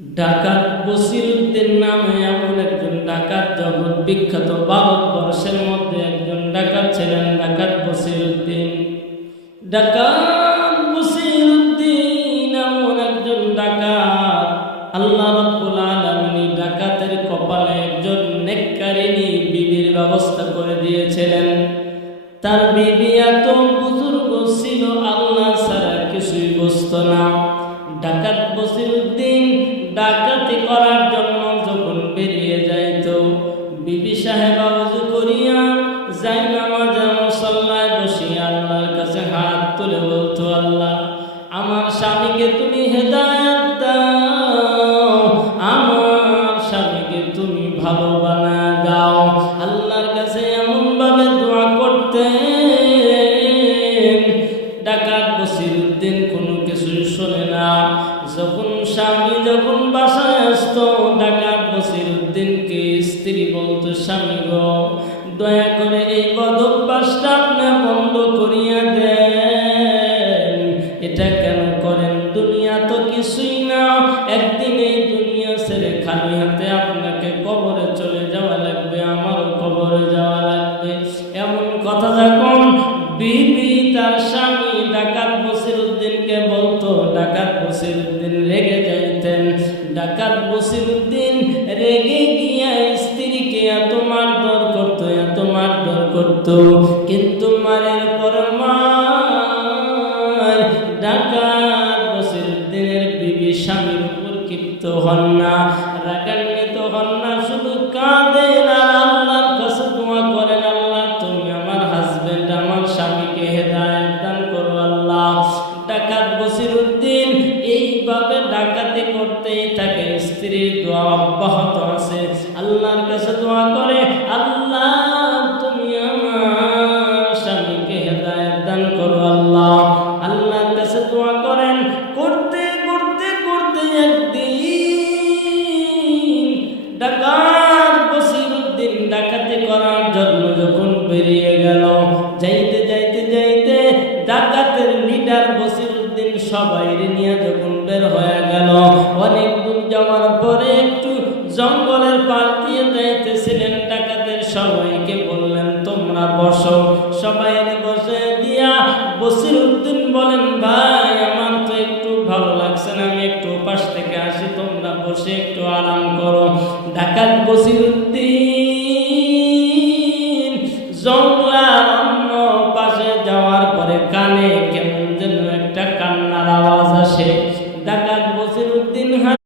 ডাকাত বসিরউদ্দিন নামে এমন একজন ডাকাত জগৎ বিখ্যাত, ভারতবর্ষের মধ্যে একজন ডাকাত ছিলেন, ডাকাত বসিরউদ্দিন। ডাকাত বসিরউদ্দিন এমন একজন ডাকাত, আল্লাহ রাব্বুল আলামিন ডাকাতের কপালে একজন নেককারিনী বিবির ব্যবস্থা করে দিয়েছিলেন। তার বিবি এত বুজুর্গ ছিল, আল্লাহ ছাড়া কিছুই বুঝত না। ডাকাত বসিরউদ্দিন ডাকাতি করার জন্য যখন বেরিয়ে যাইত, বিবি সাহেবা ওযু করিয়া যাই নামাজে মুসাল্লায় বসিয়া আল্লাহর কাছে হাত তুলে বলতো, আল্লাহ আমার স্বামীকে তুমি হেদায়েত দাও, আমার স্বামীকে তুমি ভালো বানায় দাও। আল্লাহর কাছে এমন ভাবে দোয়া করতেন। ডাকাত বসিরউদ্দিন কোনো কিছু শোনে না। যখন বাসায় আসতো, ডাকাত বসিরউদ্দিনকে স্ত্রী বলতো, স্বামী গো, দয়া করে এই বদভ্যাসটা আপনি বন্ধ করিয়া দেন। এটা কেন করেন? দুনিয়া তো কিছুই না, একদিন এই দুনিয়া ছেড়ে খালি হাতে আপনাকে কবরে চলে যাওয়া লাগবে, আমারও কবরে যাওয়া লাগবে। এমন কথা যখন বিবি তার স্বামী ডাকাত বসিরউদ্দিনকে বলতো, ডাকাত বসিরউদ্দিন রেগে যাইতেন। ডাকাত বসিরউদ্দিন রেগে গিয়া স্ত্রীকে এত মারধর করতো, কিন্তু মারের পর মার ডাকাত বসিরউদ্দিনের বিবি স্বামীর উপর ক্ষিপ্ত হন না, রাগান্বিত হন না, শুধু কাঁদেন আর আল্লাহর কাছে দোয়া করেন, আল্লাহ তুমি আমার হাজবেন্ড, আমার স্বামীকে হেদায়েত দান করো আল্লাহ। ডাকাত বসিরউদ্দিন এইভাবে ডাকাতি করতেই থাকে, স্ত্রীর দোয়া অব্যাহত আছে। আল্লাহর কাছে দোয়া করে, আল্লাহ তুমি আমার স্বামীকে হেদায়েত দান করো আল্লাহ। আল্লাহর কাছে দোয়া করেন, করতে করতে করতে একদিন ডাকাত বসিরউদ্দিন ডাকাতি করার জন্য যখন বেরিয়ে গেল, যাইতে যাইতে যাইতে ডাকাতের লিডার বসিরউদ্দিন সবাই নিয়ে যখন বের হয়ে গেল, অনেক দূর যাওয়ার পরে একটু জঙ্গলের পাশ দিয়ে যাইতেছিলেন। ডাকাতের সবাইকে বললেন, তোমরা বসো। সবাই বসে দিয়া বসিরউদ্দিন বলেন, ভাই আমার তো একটু ভালো লাগছে না, আমি একটু পাশ থেকে আসি, তোমরা বসে একটু আরাম করো। ডাকাত বসিরউদ্দিন জঙ্গলার অন্য পাশে যাওয়ার পরে কানে